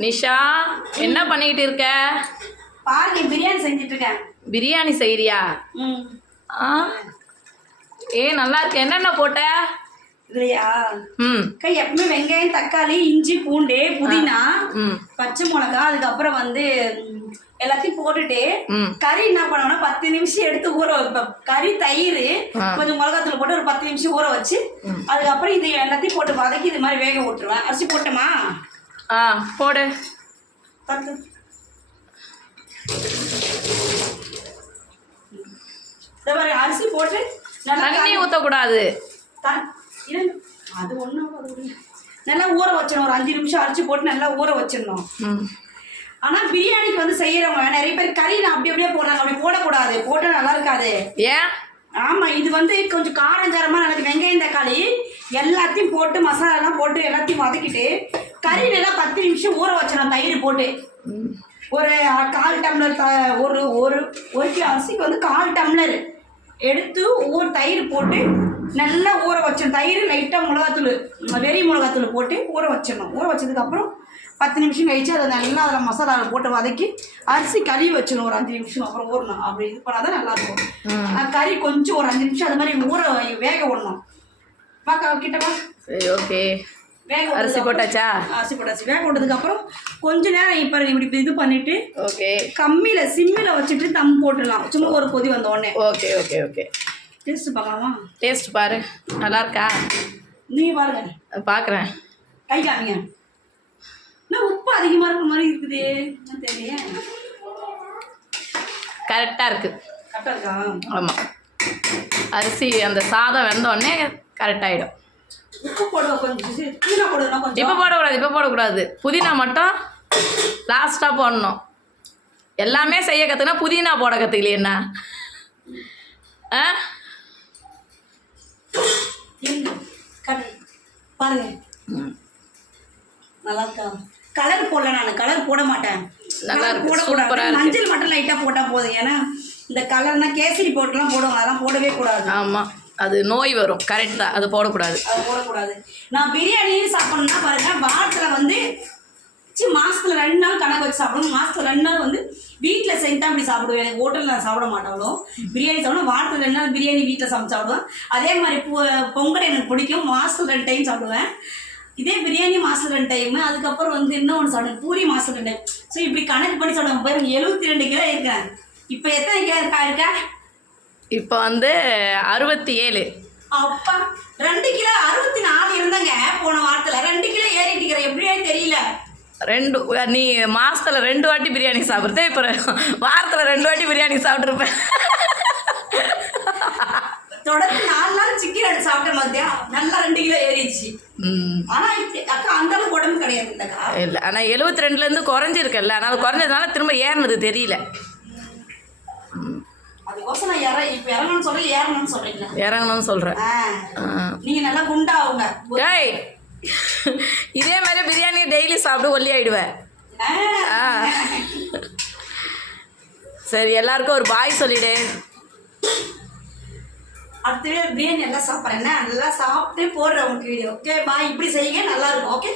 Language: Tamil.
நிஷா என்ன பண்ணிக்கிட்டு இருக்க? பாருங்க பிரியாணி செஞ்சுட்டு இருக்கேன் பிரியாணி செய்றியா? ம். ஆ? ஏ நல்லா இருக்கு. என்னென்ன போட்ட? இதுலையா? ம். எப்பவுமே வெங்காயம் தக்காளி இஞ்சி பூண்டு புதினா ம். பச்சை மிளகா அதுக்கப்புறம் வந்து எல்லாத்தையும் போட்டுட்டு கறி என்ன பண்ணுவோம்னா பத்து நிமிஷம் எடுத்து ஊற வைப்பேன் கறி தயிர். கொஞ்சம் மிளகாத்தூள் போட்டு ஒரு பத்து நிமிஷம் ஊற வச்சு அதுக்கப்புறம் இது எல்லாத்தையும் போட்டு வதக்கி இது மாதிரி வேக விட்டுருவேன். அரிசி போட்டோமா? ஆ போடு. அரிசி போட்டு தண்ணி ஊற்றக்கூடாது. அது ஒன்றும் நல்லா ஊற வச்சிடணும் ஒரு அஞ்சு நிமிஷம் அரிசி போட்டு நல்லா ஊற வச்சிடணும். ஆனால் பிரியாணிக்கு வந்து செய்கிறவங்க நிறைய பேர் கறி நான் அப்படி அப்படியே போடுறாங்க. அப்படி போடக்கூடாது. போட்டால் நல்லா இருக்காது. ஏன்? ஆமாம் இது வந்து கொஞ்சம் காரஞ்சாரமாக நல்லது வெங்காயம் தக்காளி எல்லாத்தையும் போட்டு மசாலாலாம் போட்டு எல்லாத்தையும் வதக்கிட்டு கறி நல்லா பத்து நிமிஷம் ஊற வச்சிடணும் தயிர் போட்டு. ஒரு கால் டம்ளர் த ஒரு ஒரு ஒரு கிலோ அரிசிக்கு வந்து கால் டம்ளர் எடுத்து ஒவ்வொரு தயிர் போட்டு நல்லா ஊற வச்சிடணும். தயிர் லைட்டாக மிளகாத்தூள் வெறி மிளகாத்தூள் போட்டு ஊற வச்சிடணும். ஊற வச்சதுக்கப்புறம் பத்து நிமிஷம் கழிச்சு அதை நல்லா அதில் மசாலாவில் போட்டு வதக்கி அரிசி கழுவி வச்சிடணும். ஒரு அஞ்சு நிமிஷம் அப்புறம் ஊறணும். அப்படி இது பண்ணால் தான் நல்லாயிருக்கும் கறி கொஞ்சம் ஒரு அஞ்சு நிமிஷம் அது மாதிரி ஊற வேக விடணும். பார்க்க கிட்டவா சரி ஓகே வேக அரிசி போட்டாச்சா? அரிசி போட்டாச்சு. வேக விட்டதுக்கப்புறம் கொஞ்ச நேரம் இப்போ இப்படி இது பண்ணிவிட்டு ஓகே. கம்மியில் சிம்மில் வச்சுட்டு தம் போட்டுடலாம். சும்மா ஒரு கொதி வந்த உடனே. Okay okay okay. டேஸ்ட் பார்க்கலாமா? டேஸ்ட் பாரு. நல்லா இருக்கா? நீங்கள் பாருங்க. பார்க்குறேன் கை காமிங்க. என்ன உப்பு அதிகமாக இருக்கிற மாதிரி இருக்குது? என்ன தெரியலையே. கரெக்டாக இருக்குது கரெக்டாக இருக்கா? ஆமாம் அரிசி அந்த சாதம் வெந்தோடனே கரெக்டாகிடும் உப்பு போடுவோம் கொஞ்சம் புதினா போடுவோம் கொஞ்சம். இப்போ போடக்கூடாது இப்போ போடக்கூடாது. புதினா மட்டும் லாஸ்ட்டாக போடணும். எல்லாமே செய்ய கற்றுனா புதினா போட கற்றுக்கலையேண்ணா ஆ. பாருங்க. நல்லா இருக்கா கலர் போடல நான் கலர் போட மாட்டேன். நல்லா போடக்கூடாது. மஞ்சள் மட்டும் லைட்டாக போட்டால் போதும். ஏன்னா இந்த கலர்னா கேசரி போட்டுலாம் போடுவாங்க அதெல்லாம் போடவே கூடாது. ஆமாம் அது நோய் வரும். கரெக்ட் தான். அது போடக்கூடாது. அது போடக்கூடாது. நான் பிரியாணி சாப்பிடணும்னா பாருங்க வாரத்தில் வந்து சி மாசத்துல ரெண்டு நாள் கணக்கு வச்சு சாப்பிடணும். மாசத்துல ரெண்டு நாள் வந்து வீட்டில் செஞ்சு தான் இப்படி சாப்பிடுவேன். ஹோட்டலில் நான் சாப்பிட மாட்டாங்களோ பிரியாணி சாப்பிடுவேன் வாரத்தில் ரெண்டு நாள் பிரியாணி வீட்டில் சமைச்சு சாப்பிடுவேன். அதே மாதிரி பொ- பொங்கல் எனக்கு பிடிக்கும். மாசத்துல ரெண்டு டைம் சாப்பிடுவேன். இதே பிரியாணி மாசத்துல ரெண்டு டைம் அதுக்கப்புறம் வந்து இன்னொன்று சாப்பிடுவேன். பூரி மாசத்துல ரெண்டு டைம் ஸோ இப்படி கணக்கு பண்ணி சாப்பிடுவேன். பாருங்க எழுபத்தி ரெண்டு கிலோ இருக்கேன் இப்போ எத்தனை கிலோ இருக்கா இருக்கா? இப்போ வந்து அறுபத்தி ஏழு அப்பா ரெண்டு கிலோ அறுபத்தி நாலு இருந்தங்க போன வாரத்துல. ரெண்டு கிலோ ஏறிட்டு இருக்கிறேன் எப்படியே தெரியல. ரெண்டு நீ மாசத்துல ரெண்டு வாட்டி பிரியாணி சாப்பிட்றது இப்போ வாரத்தில் ரெண்டு வாட்டி பிரியாணி சாப்பிட்ருப்பேன் தொடர்ந்து நாலு நாள் சிக்கன் எடுத்து சாப்பிட்ட மத்தியம் நல்லா ரெண்டு கிலோ ஏறிடுச்சு. ம். ஆனா அக்கா அந்த அளவுக்கு உடம்பு கிடையாது இல்லக்கா இல்லை ஆனால் எழுபத்தி ரெண்டுலேருந்து குறைஞ்சிருக்கல்ல. அதனால் குறைஞ்சதுனால திரும்ப ஏறினது தெரியல. அதுக்கோசம் நான் இற இப்ப இறங்கணும்னு ஏறணும்னு சொல்றீங்களா? இறங்கணும்னு சொல்கிறேன் ஆ. நீங்க நல்லா குண்டாவுங்க டேய்! இதே மாதிரி பிரியாணி டெய்லி சாப்பிட்டு ஒல்லி ஆயிடுவேன். சரி எல்லாருக்கும் ஒரு பாய் சொல்லிடு. அடுத்த பிரியாணி நல்லா சாப்பிட்றேன். நல்லா சாப்பிட்டு போடுறேன் உங்களுக்கு வீடியோ ஓகே பா இப்படி செய்யுங்க நல்லா இருக்கும். ஓகே